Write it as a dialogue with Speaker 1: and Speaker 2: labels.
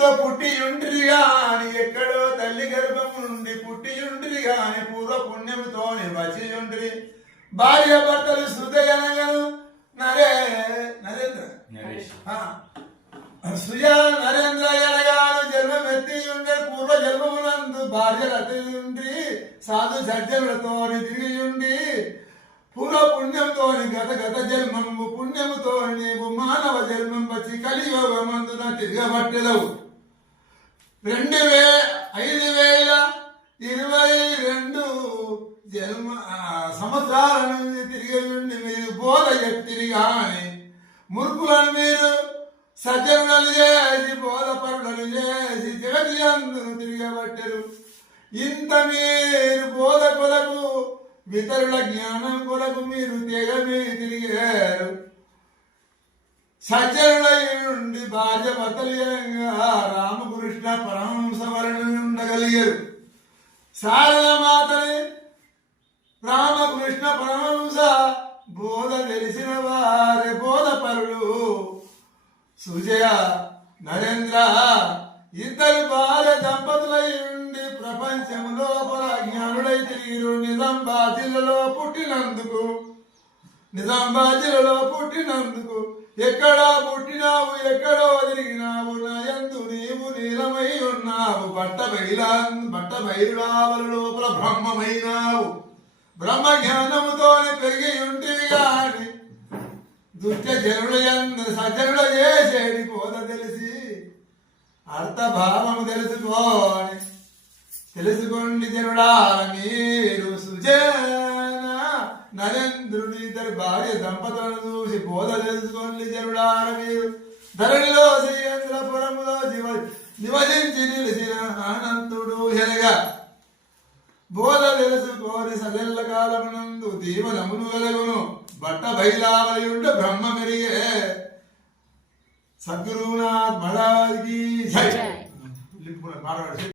Speaker 1: పూర్వముందు పుట్టి ఉండ్రి గాని ఎక్కడో తల్లి గర్భం నుండి పుట్టి ఉండ్రి గాని పూర్వ పుణ్యముతోని వచ్చి ఉండ్రి భార్య భర్తలు సుదయనగను నరే నరేంద్ర. సుజా నరేంద్ర ఎనగాను జన్మమెత్తి ఉండే పూర్వ జన్మమునందు భార్య రతి సాధు సజ్జనులతోని తిరిగి ఉండి పూర్వ పుణ్యంతోని గత గత జన్మము పుణ్యముతోని నీవు మానవ జన్మం వచ్చి కలియుగమందున తిరగబట్టెదవు. రెండు వే ఐదు వేల ఇరవై రెండు జన్మ సంవత్సరాల నుంచి తిరిగి నుండి మీరు బోధ ఎత్తిరి గాని మురుకులను మీరు సజ్జనులను చేసి బోధపరులను చేసి జగతి అందరూ తిరగబట్టరు. ఇంత మీరు బోధ కొరకు ఇతరుల జ్ఞానం కొరకు మీరు తెగ మీరు తిరిగారు. సజ్జనుల నుండి భార్య భర్తలుగా పరమహంస వరణి ఉండగలిగారు. శారద మాతని రామకృష్ణ పరమహంస బోధ తెలిసిన వారి బోధపరులు. సుజయ నరేంద్ర ఇద్దరు భార్య దంపతులై ప్రపంచంలో ప్రపంచం లోపల జ్ఞానుడై తిరిగిరు నిజామాబాద్లో పుట్టినందుకు నిజామాబాద్లో పుట్టినందుకు ఎక్కడా పుట్టినావు ఎక్కడో తిరిగినావు నా ఎందు ఉన్నావు బట్ట బయలా బట్ట బయలుడావల లోపల బ్రహ్మమైనావు. బ్రహ్మ జ్ఞానముతోనే పెరిగి ఉంటివి గాని దుష్ట జనుల సజ్జనుల చేసేది బోధ తెలిసి అర్థభావము తెలుసుకోని తెలుసుకోండి జనుడాల మీరు సుజన నరేంద్రుని ఇద్దరు భార్య దంపతులను చూసి బోధ తెలుసుకోండి జనుడాల మీరు. ధరణిలో శ్రీయంద్రపురములో జీవ నివసించి నిలిచిన అనంతుడు ఎనగా బోధ తెలుసుకోని సదెల్ల కాలమునందు దీవనమును వెలగును. బట్ట బయలావలియుండ బ్రహ్మ మెరిగే సద్గురునాథ్ మహారాజ్కి జై. పాడవాడు.